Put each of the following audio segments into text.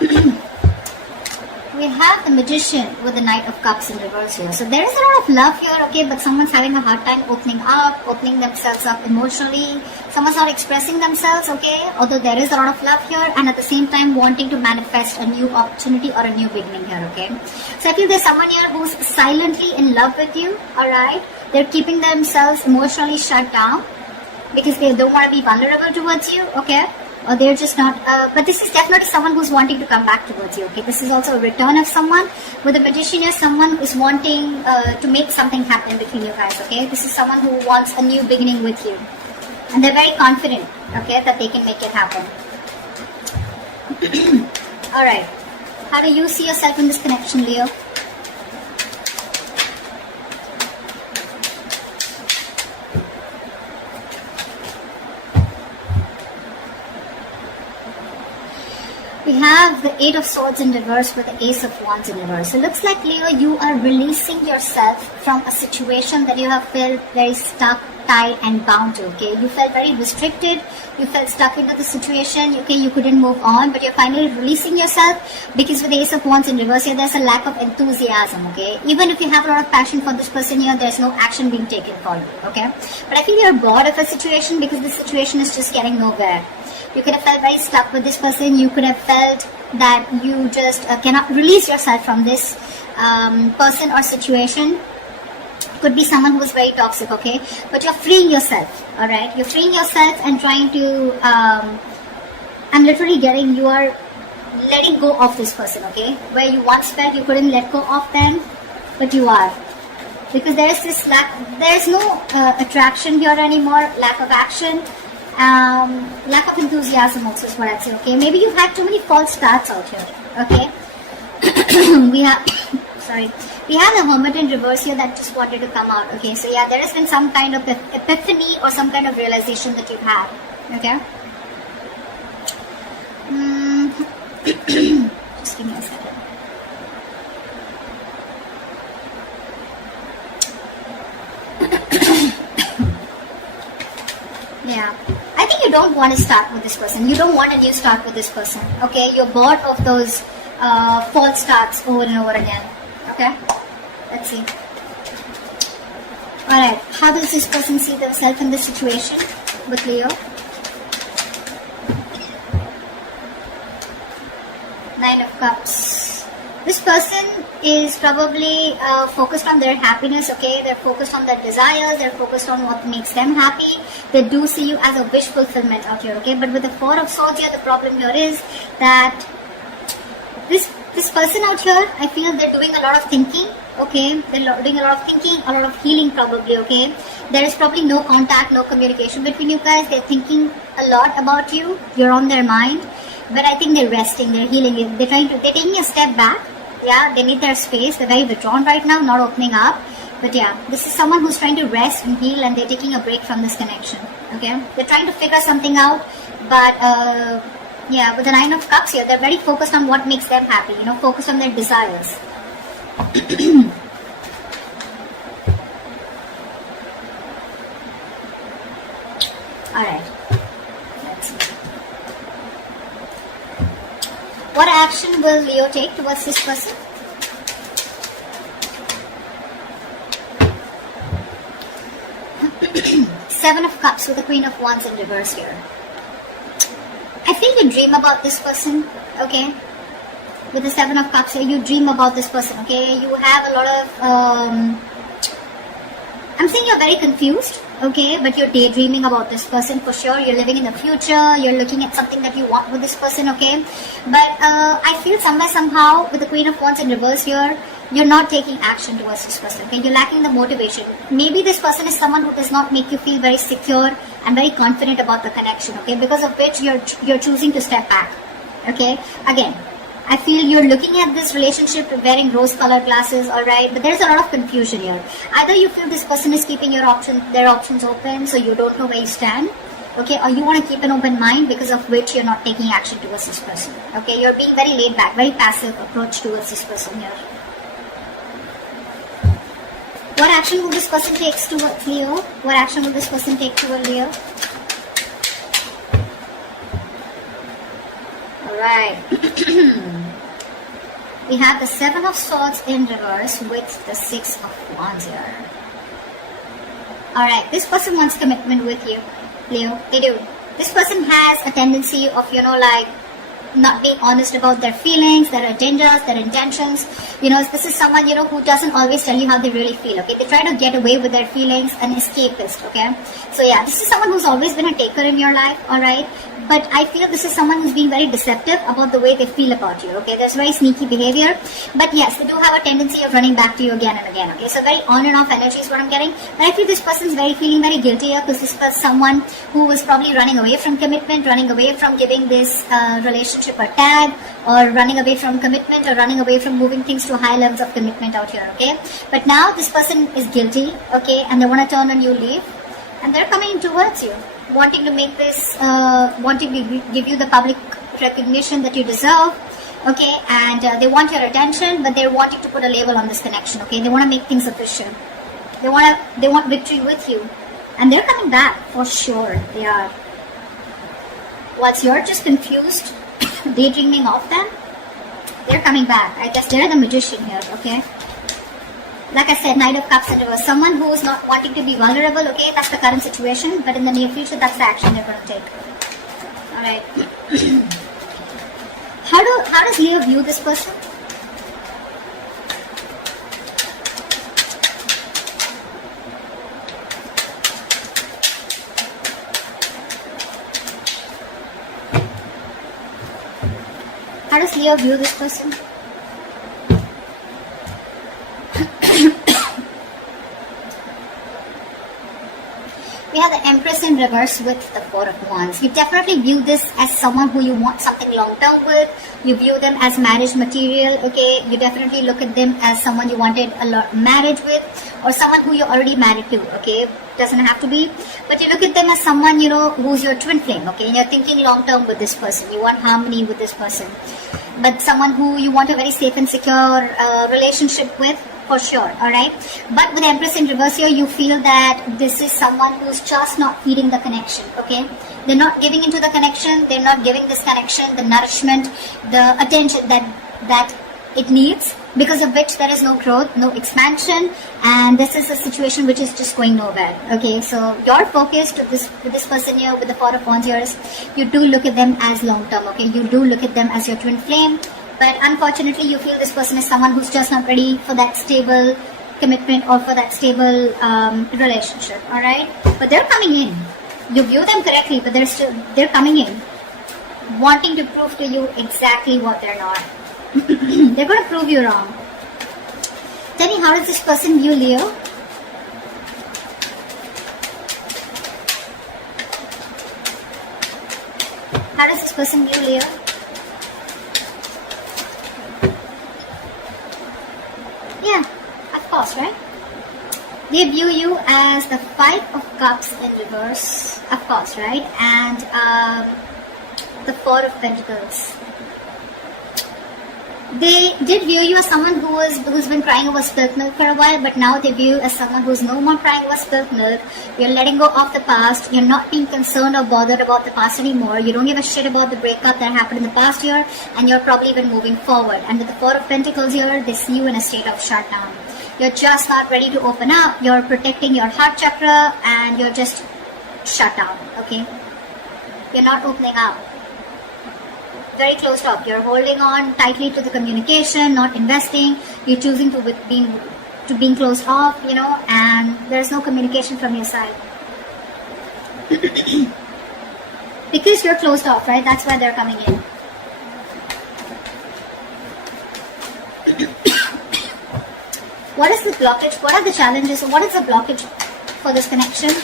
We have the Magician with the Knight of Cups in reverse here. So there is a lot of love here, okay, but someone's having a hard time opening themselves up emotionally. Someone's not expressing themselves, okay, although there is a lot of love here, and at the same time wanting to manifest a new opportunity or a new beginning here, okay. So I feel there's someone here who's silently in love with you, alright. They're keeping themselves emotionally shut down because they don't want to be vulnerable towards you, okay. Or they're just not, but this is definitely someone who's wanting to come back towards you, okay. This is also a return of someone. With the Magician here, someone is wanting to make something happen between you guys, okay. This is someone who wants a new beginning with you. And they're very confident, okay, that they can make it happen. Alright. How do you see yourself in this connection, Leo? We have the Eight of Swords in reverse with the Ace of Wands in reverse. It looks like, Leo, you are releasing yourself from a situation that you have felt very stuck, tied and bound to, okay? You felt very restricted. You felt stuck into the situation, okay? You couldn't move on, but you're finally releasing yourself because with the Ace of Wands in reverse here, there's a lack of enthusiasm, okay? Even if you have a lot of passion for this person here, there's no action being taken for you, okay? But I feel you're bored of a situation because the situation is just getting nowhere. You could have felt very stuck with this person. You could have felt that you just cannot release yourself from this person or situation. Could be someone who is very toxic, okay? But you're freeing yourself, alright? You're freeing yourself and trying to, I'm literally getting, you are letting go of this person, okay? Where you once felt you couldn't let go of them, but you are. Because there's this there's no attraction here anymore, lack of action. Lack of enthusiasm also is what I'd say, okay? Maybe you've had too many false starts out here, okay? We have the Hermit in reverse here that just wanted to come out, okay? So yeah, there has been some kind of epiphany or some kind of realization that you've had, okay? Just give me a second. Yeah. I think you don't want to start with this person. You don't want a new start with this person. Okay, you're bored of those false starts over and over again. Okay, let's see. Alright, how does this person see themselves in this situation with Leo? Nine of Cups. This person is probably focused on their happiness, okay? They're focused on their desires, they're focused on what makes them happy. They do see you as a wish fulfillment out here, okay? But with the Four of Swords here, the problem here is that this person out here, I feel they're doing a lot of thinking, okay? They're doing a lot of thinking, a lot of healing probably, okay? There is probably no contact, no communication between you guys. They're thinking a lot about you. You're on their mind. But I think they're resting, they're healing, they're taking a step back. Yeah, they need their space. They're very withdrawn right now, not opening up. But yeah, this is someone who's trying to rest and heal, and they're taking a break from this connection. Okay, they're trying to figure something out. But yeah, with the Nine of Cups here, they're very focused on what makes them happy. You know, focused on their desires. All right. Let's see. What action will Leo take towards this person? Seven of Cups with the Queen of Wands in reverse here. I think you dream about this person, okay? With the Seven of Cups here, you dream about this person, okay? You have a lot of, I'm saying you're very confused, okay? But you're daydreaming about this person for sure. You're living in the future. You're looking at something that you want with this person, okay? But I feel somewhere, somehow, with the Queen of Wands in reverse here, you're not taking action towards this person, okay? You're lacking the motivation. Maybe this person is someone who does not make you feel very secure and very confident about the connection, okay? Because of which you're choosing to step back, okay? Again, I feel you're looking at this relationship wearing rose-colored glasses, alright? But there's a lot of confusion here. Either you feel this person is keeping their options open, so you don't know where you stand, okay? Or you want to keep an open mind, because of which you're not taking action towards this person, okay? You're being very laid back, very passive approach towards this person here. What action will this person take towards Leo? What action will this person take towards Leo? Alright. We have the 7 of Swords in reverse with the 6 of Wands here. Alright, this person wants commitment with you, Leo. They do. This person has a tendency of, like, not being honest about their feelings, their agendas, their intentions. This is someone, who doesn't always tell you how they really feel, okay? They try to get away with their feelings, an escapist, okay? So yeah, this is someone who's always been a taker in your life, alright? But I feel this is someone who's being very deceptive about the way they feel about you, okay? There's very sneaky behavior. But yes, they do have a tendency of running back to you again and again, okay? So very on and off energy is what I'm getting. But I feel this person's feeling very guilty here, because this was someone who was probably running away from commitment, running away from giving this relationship a tag, or running away from commitment, or running away from moving things to high levels of commitment out here, okay? But now this person is guilty, okay? And they want to turn on you, leave. And they're coming towards you, wanting to make this, wanting to give you the public recognition that you deserve, okay? And they want your attention, but they're wanting to put a label on this connection, okay? They want to make things official. They want victory with you. And they're coming back, for sure, they are. Whilst you're just confused, daydreaming of them, they're coming back. I guess they're the magician here, okay? Like I said, Knight of Cups in reverse. Someone who is not wanting to be vulnerable, okay? That's the current situation. But in the near future, that's the action they're going to take. Alright. How does Leo view this person? How does Leo view this person? We have the Empress in reverse with the 4 of Wands. You definitely view this as someone who you want something long-term with. You view them as marriage material, okay? You definitely look at them as someone you wanted a lot marriage with, or someone who you're already married to, okay? Doesn't have to be. But you look at them as someone, who's your twin flame, okay? And you're thinking long-term with this person. You want harmony with this person. But someone who you want a very safe and secure relationship with, for sure, alright? But with Empress in reverse here, you feel that this is someone who's just not feeding the connection, okay? They're not giving into the connection, they're not giving this connection the nourishment, the attention that it needs, because of which there is no growth, no expansion, and this is a situation which is just going nowhere, okay? So your focus to this person here with the 4 of Wands here is, you do look at them as long-term, okay? You do look at them as your twin flame. But unfortunately, you feel this person is someone who's just not ready for that stable commitment or for that stable relationship, alright? But they're coming in. You view them correctly, but they're coming in, wanting to prove to you exactly what they're not. They're going to prove you wrong. Tell me, how does this person view Leo? How does this person view Leo? Yeah, of course, right? They view you as the 5 of Cups in reverse, of course, right? And the 4 of Pentacles. They did view you as someone who's been crying over spilt milk for a while, but now they view you as someone who's no more crying over spilt milk. You're letting go of the past. You're not being concerned or bothered about the past anymore. You don't give a shit about the breakup that happened in the past year, and you're probably even moving forward. And with the 4 of Pentacles here, they see you in a state of shutdown. You're just not ready to open up. You're protecting your heart chakra, and you're just shut down, okay? You're not opening up. Very closed off. You're holding on tightly to the communication, not investing. You're choosing to being closed off, and there's no communication from your side. Because you're closed off, right? That's why they're coming in. What is the blockage? What are the challenges? What is the blockage for this connection?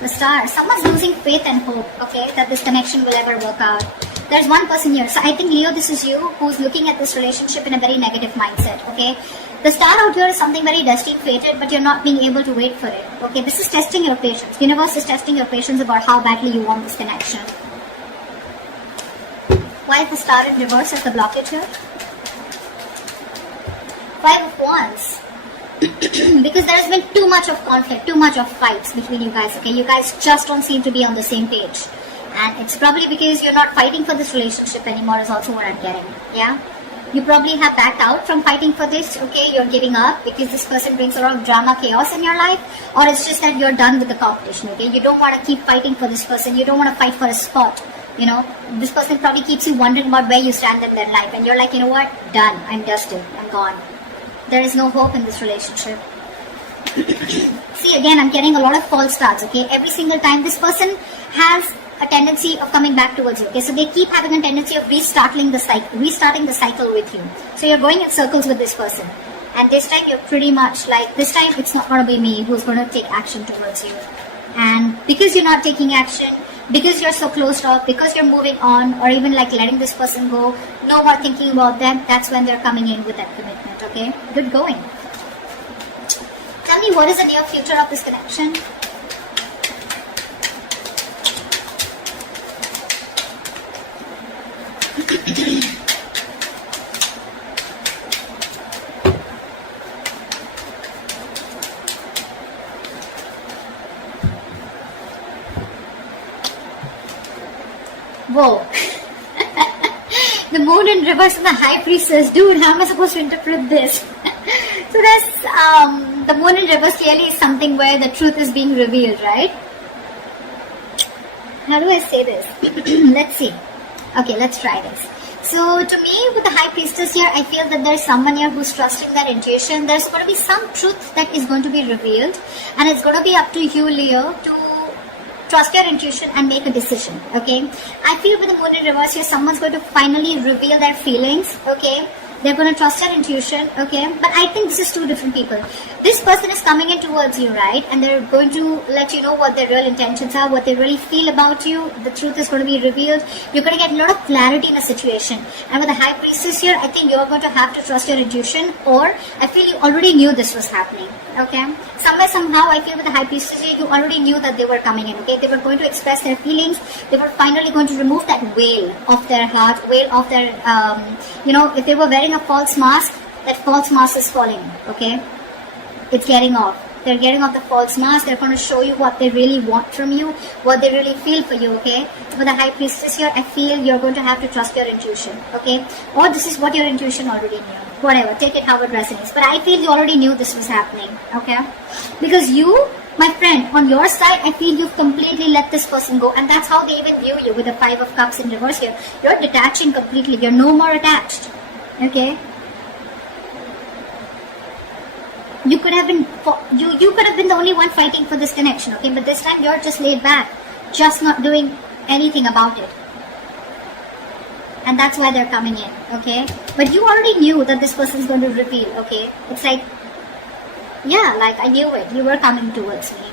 The Star. Someone's losing faith and hope, okay, that this connection will ever work out. There's one person here. So I think, Leo, this is you who's looking at this relationship in a very negative mindset, okay? The Star out here is something very destined, fated, but you're not being able to wait for it, okay? This is testing your patience. Universe is testing your patience about how badly you want this connection. Why is the Star in reverse as the blockage here? 5 of Wands. Because there's been too much of conflict, too much of fights between you guys, okay? You guys just don't seem to be on the same page. And it's probably because you're not fighting for this relationship anymore is also what I'm getting. Yeah. You probably have backed out from fighting for this, okay? You're giving up because this person brings a lot of drama, chaos in your life, or it's just that you're done with the competition, okay? You don't want to keep fighting for this person. You don't want to fight for a spot, you know? This person probably keeps you wondering about where you stand in their life, and you're like, you know what? Done. I'm dusted. I'm gone. There is no hope in this relationship. See, again, I'm getting a lot of false starts, okay? Every single time this person has a tendency of coming back towards you, okay? So they keep having a tendency of restarting the cycle with you. So you're going in circles with this person. And this time you're pretty much like, this time it's not going to be me who's going to take action towards you. And because you're not taking action, because you're so closed off, because you're moving on, or even like letting this person go, no more thinking about them, that's when they're coming in with that commitment, okay? Good going. Tell me, what is the near future of this connection? Whoa. The moon in reverse and the high priestess. Dude, how am I supposed to interpret this? So that's, the moon in reverse clearly is something where the truth is being revealed, right? How do I say this? Let's see. Okay, let's try this. So to me, with the high priestess here, I feel that there's someone here who's trusting their intuition. There's going to be some truth that is going to be revealed, and it's going to be up to you, Leo, to trust your intuition and make a decision, okay? I feel with the moon in reverse here, someone's going to finally reveal their feelings, okay? They're going to trust your intuition, okay? But I think this is two different people. This person is coming in towards you, right? And they're going to let you know what their real intentions are, what they really feel about you. The truth is going to be revealed. You're going to get a lot of clarity in a situation. And with the high priestess here, I think you're going to have to trust your intuition, or I feel you already knew this was happening, okay? Somewhere, somehow, I feel with the high priestess here, you already knew that they were coming in, okay? They were going to express their feelings. They were finally going to remove that veil of their heart, veil of their, you know, if they were wearing a false mask, that false mask is falling, okay? It's getting off. They're getting off the false mask. They're going to show you what they really want from you, what they really feel for you, okay? So for the high priestess here, I feel you're going to have to trust your intuition, okay? Or this is what your intuition already knew. Whatever, take it how it resonates. But I feel you already knew this was happening, okay? Because you, my friend, on your side, I feel you've completely let this person go. And that's how they even view you with the 5 of Cups in reverse here. You're detaching completely. You're no more attached, okay? You could have been you could have been the only one fighting for this connection, okay? But this time you're just laid back, just not doing anything about it. And that's why they're coming in, okay? But you already knew that this person is going to reveal, okay? It's like, yeah, like I knew it. You were coming towards me.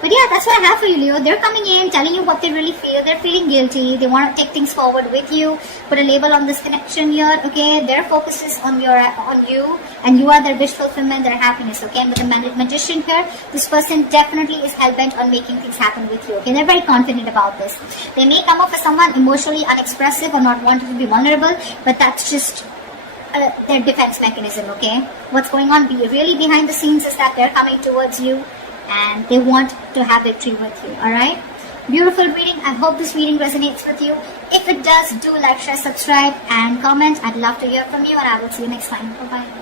But yeah, that's what I have for you, Leo. They're coming in, telling you what they really feel. They're feeling guilty. They want to take things forward with you. Put a label on this connection here, okay? Their focus is on you, and you are their wish fulfillment, their happiness, okay? And with the magician here, this person definitely is hell-bent on making things happen with you, okay? They're very confident about this. They may come off as someone emotionally unexpressive or not wanting to be vulnerable, but that's just their defense mechanism, okay? What's going on really behind the scenes is that they're coming towards you, and they want to have victory with you, alright? Beautiful reading. I hope this reading resonates with you. If it does, do like, share, subscribe, and comment. I'd love to hear from you, and I will see you next time. Bye-bye.